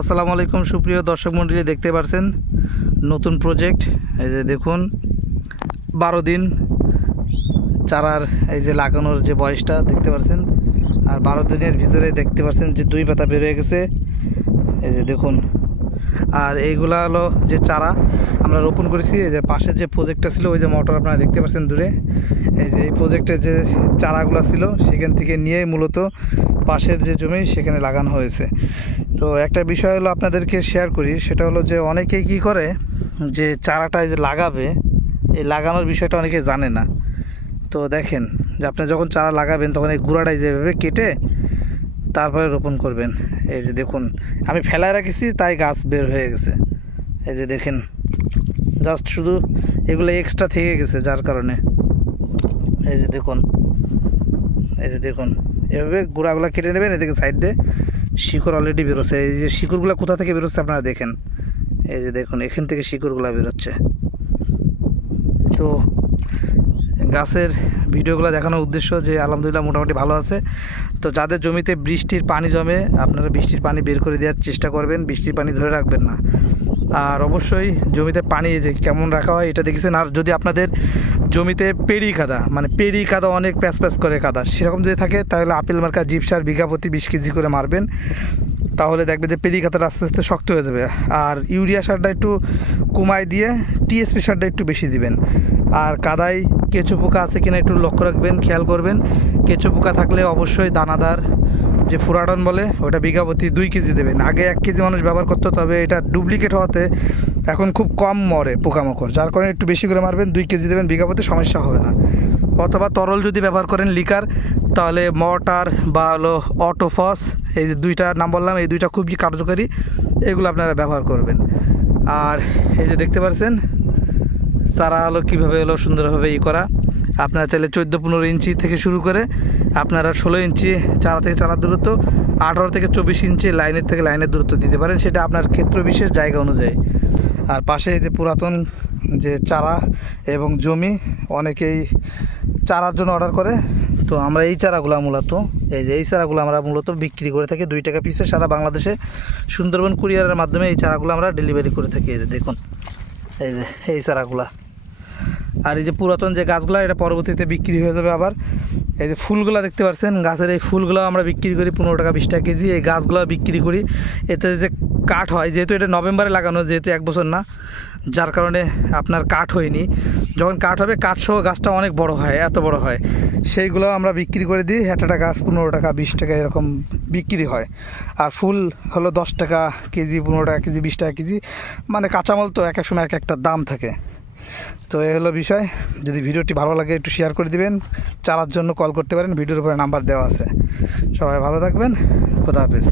আসসালামু আলাইকুম সুপ্রিয় দর্শক মণ্ডলী, দেখতে পাচ্ছেন নতুন প্রজেক্ট। এই যে দেখুন 12 দিন চারার এই যে লাগানোর যে বয়সটা দেখতে পাচ্ছেন, আর 12 দিনের ভিতরে দেখতে পাচ্ছেন যে 2 পাতা বের হয়ে গেছে। এই যে দেখুন, আর এইগুলা হলো যে চারা আমরা রোপণ করেছি। এই যে পাশের যে প্রজেক্টটা ছিল, ওই যে মোটর আপনারা দেখতে পাচ্ছেন দূরে, এই যে এই প্রজেক্টের যে চারাগুলো ছিল সেখান থেকে নিয়ে মূলত পাশের যে জমি সেখানে লাগানো হয়েছে। তো একটা বিষয় হলো আপনাদেরকে শেয়ার করি, সেটা হলো যে অনেকেই কি করে যে চারাটা যে লাগাবে, এই লাগানোর বিষয়টা অনেকে জানে না। তো দেখেন যে আপনি যখন চারা লাগাবেন তখন এই গুঁড়াটাই যেভাবে কেটে তারপরে রোপণ করবেন। এই যে দেখুন, আমি ফেলায় রাখছি তাই গাছ বের হয়ে গেছে। এই যে দেখেন, জাস্ট শুধু এগুলো এক্সট্রা থেকে গেছে যার কারণে। এই যে দেখুন, এই যে দেখুন, এভাবে গুঁড়াগুলো কেটে নেবেন। এদিকে সাইড দিয়ে শিকড় অলরেডি বেরোচ্ছে। এই যে শিকড়গুলো কোথা থেকে বেরোচ্ছে আপনারা দেখেন। এই যে দেখুন, এখান থেকে শিকড়গুলো বেরোচ্ছে। তো গাছের ভিডিওগুলো দেখানোর উদ্দেশ্য যে আলহামদুলিল্লাহ মোটামুটি ভালো আছে। তো যাদের জমিতে বৃষ্টির পানি জমে, আপনারা বৃষ্টির পানি বের করে দেওয়ার চেষ্টা করবেন, বৃষ্টির পানি ধরে রাখবেন না। আর অবশ্যই জমিতে পানি যে কেমন রাখা হয় এটা দেখেছেন। আর যদি আপনাদের জমিতে পেড়ি কাদা, মানে পেড়ি কাদা অনেক প্যাচ প্যাচ করে কাদা, সেরকম যদি থাকে তাহলে আপেল মার্কা জিপ সার বিঘা প্রতি 20 কেজি করে মারবেন। তাহলে দেখবে যে পেড়ি কাদাটা আস্তে আস্তে শক্ত হয়ে যাবে। আর ইউরিয়া সারটা একটু কমায় দিয়ে টিএসপি সারটা একটু বেশি দিবেন। আর কাদায় কেঁচো পোকা আছে কিনা একটু লক্ষ্য রাখবেন, খেয়াল করবেন। কেঁচো পোকা থাকলে অবশ্যই দানাদার যে ফুরাডন বলে ওটা বিঘা প্রতি 2 কেজি দেবেন। আগে 1 কেজি মানুষ ব্যবহার করতো, তবে এটা ডুপ্লিকেট হওয়াতে এখন খুব কম মরে পোকামাকড়, যার কারণে একটু বেশি করে মারবেন। 2 কেজি দেবেন বিঘা প্রতি, সমস্যা হবে না। অথবা তরল যদি ব্যবহার করেন লিকার, তাহলে মর্টার বা হলো অটোফস, এই যে 2টা নাম বললাম, এই 2টা খুবই কার্যকারী, এগুলো আপনারা ব্যবহার করবেন। আর এই যে দেখতে পাচ্ছেন চারা হলো কীভাবে হলো সুন্দরভাবে করা। আপনারা চাইলে 14-15 ইঞ্চি থেকে শুরু করে আপনারা 16 ইঞ্চি চারা থেকে চারার দূরত্ব, 18 থেকে 24 ইঞ্চি লাইনের থেকে লাইনের দূরত্ব দিতে পারেন, সেটা আপনার ক্ষেত্র বিশেষ জায়গা অনুযায়ী। আর পাশে যে পুরাতন যে চারা এবং জমি, অনেকেই চারার জন্য অর্ডার করে। তো আমরা এই চারাগুলো মূলত এই চারাগুলো আমরা মূলত বিক্রি করে থাকি 2 টাকা পিসে সারা বাংলাদেশে। সুন্দরবন কুরিয়ারের মাধ্যমে এই চারাগুলো আমরা ডেলিভারি করে থাকি। এই যে দেখুন, এই যে এই চারাগুলা। আর এই যে পুরাতন যে গাছগুলো, এটা পরবর্তীতে বিক্রি হয়ে যাবে আবার। এই যে ফুলগুলো দেখতে পাচ্ছেন, গাছের এই ফুলগুলো আমরা বিক্রি করি 15 টাকা 20 টাকা কেজি। এই গাছগুলো বিক্রি করি, এতে যে কাঠ হয়, যেহেতু এটা নভেম্বরে লাগানো, যেহেতু 1 বছর না, যার কারণে আপনার কাঠ হয়নি। যখন কাঠ হবে, কাঠ সহ গাছটা অনেক বড় হয়, এত বড় হয়, সেইগুলো আমরা বিক্রি করে দিই। একটা গাছ 15 টাকা 20 টাকা এরকম বিক্রি হয়। আর ফুল হলো 10 টাকা কেজি, 15 টাকা কেজি, 20 টাকা কেজি, মানে কাঁচামাল তো এক এক সময় এক একটা দাম থাকে। তো এই হলো বিষয়। যদি ভিডিওটি ভালো লাগে একটু শেয়ার করে দিবেন। চারার জন্য কল করতে পারেন, ভিডিওর উপরে নাম্বার দেওয়া আছে। সবাই ভালো থাকবেন, খোদা হাফেজ।